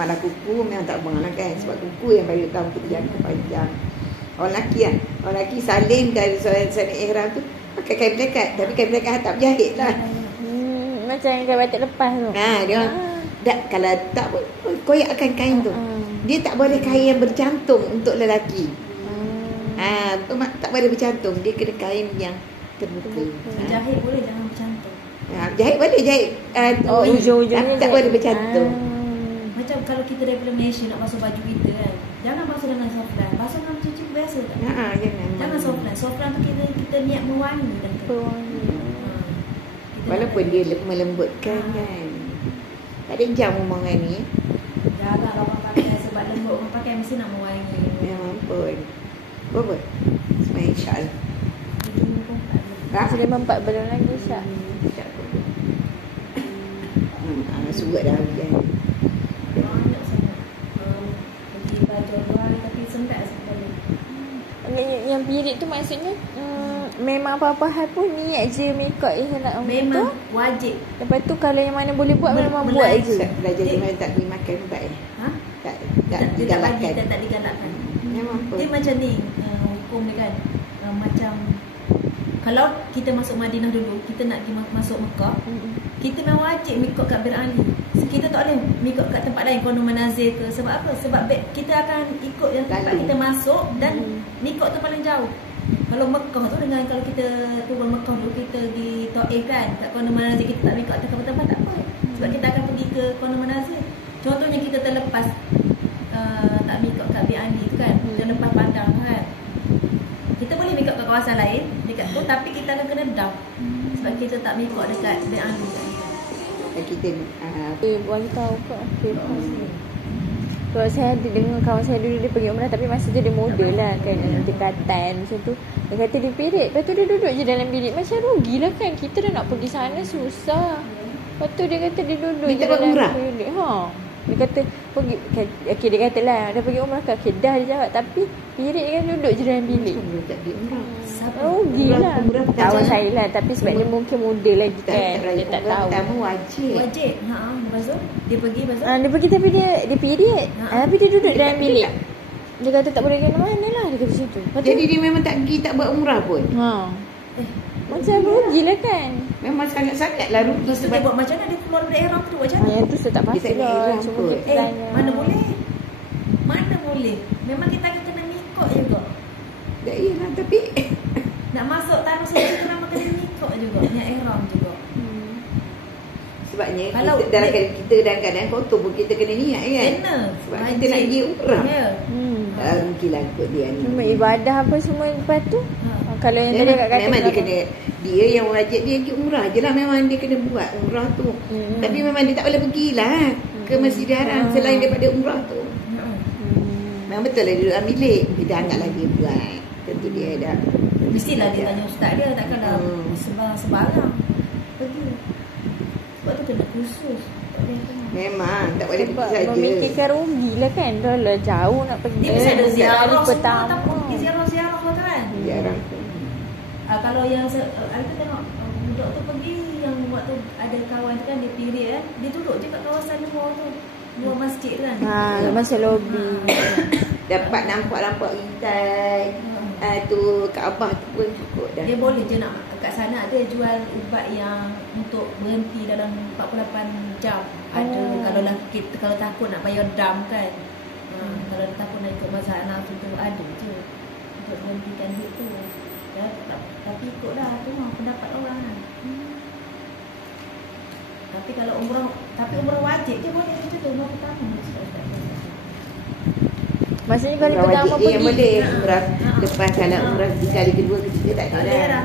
Malah kuku memang tak buang lah kan. Sebab kuku yang bagi kamu kita jaga panjang. Orang lelaki kan. Orang lelaki salin dari salin ihram tu pakai kain pelekat. Tapi kain pelekat tak berjahit lah. Macam kain batik lepas tu. Dia kalau tak koyakkan kain tu. Dia tak boleh kain yang bercantum untuk lelaki. Tak boleh bercantum. Dia kena kain yang terbuka. Jahit boleh, jangan bercantum. Jahit boleh, jahit ujung-ujungnya tak boleh bercantum. Macam kalau kita daripada Malaysia nak basuh baju kita kan, jangan basuh dengan softline. Basuh dengan cuci biasa tak? Jangan softline. Softline tu kita niat mewangi dah. Walaupun dia melembutkan kan. Tak ada jam omongan ni. Jangan orang pakai sebab lembut orang pakai mesti nak mewangi. Ya ampun. Berapa? Semua insya-Allah. Sudah 4 bulan lagi Syak. Surat dah hujan. Banyak sangat. Pergi baju luar tapi sendak sekali. Yang period tu maksudnya memang apa-apa hal pun niat je makeup ihram tu. Memang wajib. Lepas tu kalau yang mana boleh buat memang buat je. Belajar di mana tak pergi makan ubat Tak digalakkan. Tak digalakkan. Memang apa? Dia macam ni hukum dia kan. Macam kalau kita masuk Madinah dulu, kita nak pergi masuk Mekah, kita memang wajib mikot kat Bir Ali. Kita tak boleh mikot kat tempat lain, Qur'an Manazil ke. Sebab apa? Sebab kita akan ikut yang tempat kita masuk dan mikot tu paling jauh. Kalau Mekah tu dengan kalau kita turun Mekah dulu, kita di Taif kan, kat Qur'an Manazil kita tak mikot ke tempat tak apa. Sebab kita akan pergi ke Qur'an Manazil. Contohnya kita terlepas tak mikot kat Bir Ali tu kan, terlepas padang kan. Kita boleh mikot kat kawasan lain dekat tu, tapi kita akan kena down. Sebab kita tak mikot dekat Bir Ali. Kita buat tahu kok. Kalau saya ada dengar kawan saya dulu dia pergi umrah, tapi masa tu dia model lah kan, dekatan macam tu. Dia kata dia period, lepas tu dia duduk je dalam bilik. Macam rugilah kan, kita dah nak pergi sana susah. Lepas tu dia kata dia duduk je dalam bilik. Dia kata pergi, okay, dia kata lah dah pergi umrah ke Kedah, dia jawab. Tapi period dia kan duduk je dalam bilik. Rugilah. Kawan saya lah, tapi sebab dia mungkin model lagi kan, dia tak tahu. Pertama wajib. Lepas tu dia pergi dia pergi tapi dia period. Tapi dia duduk dalam bilik. Dia kata tak boleh ke mana lah, dia kata situ. Jadi dia memang tak pergi, tak buat umrah pun. Macam rugilah kan. Memang sangat-sangatlah rugi. Sebab dia buat macam mana, dia keluar dari ihram tu macam mana? Yang tu saya tak pasti lah. Cuma kita tanya. Mana boleh? Mana boleh? Memang kita akan kena mikot juga. Tak iyalah, tapi nak masuk tanah suci tu memang kena mikot juga. Niat ihram juga. Sebabnya kalau kita dalam keadaan kotor pun kita kena niat kan. Kena. Sebab kita nak pergi umrah. Mungkinlah kot dia ni. Cuma ibadah apa semua lepas tu. Kalau yang tadi kat kata memang dia kena, dia yang wajib dia pergi umrah je lah. Memang dia kena buat umrah tu. Tapi memang dia tak boleh pergilah ke Masjidil Haram selain daripada umrah tu. Memang betul lah dia duduk dalam bilik. Kita anggaplah dia buat. Tentu dia dah. Mestilah dia tanya ustaz dia, takkan dah sebarang pergi. Sebab tu kena khusus. Memang tak boleh pergi saja. Memikirkan rugi lah kan. Dah lah jauh nak pergi. Dia mesti ada ziarah pertama. Pergi ziarah tu kan. Ziarah. Kalau yang saya tengok budak tu pergi, yang waktu ada kawan tu kan dia period dia duduk je kat kawasan luar tu, luar masjid kan. Masa lobby. Dapat nampak intai. Tu Kaabah tu pun cukup dah. Dia boleh je nak kat sana dia jual ubat yang untuk berhenti dalam 48 jam. Ada kalau takut nak bayar dam kan. Kalau takut nak ikut mazhab Hanafi tu ada je untuk berhentikan duit tu. Ya, tapi ikutlah tu pendapat orang kan. Tapi kalau umrah wajib je boleh macam tu, umrah pertama. Maksudnya kalau pertama pergi yang boleh umrah lepas kalau umrah kali kedua ketiga tak ada.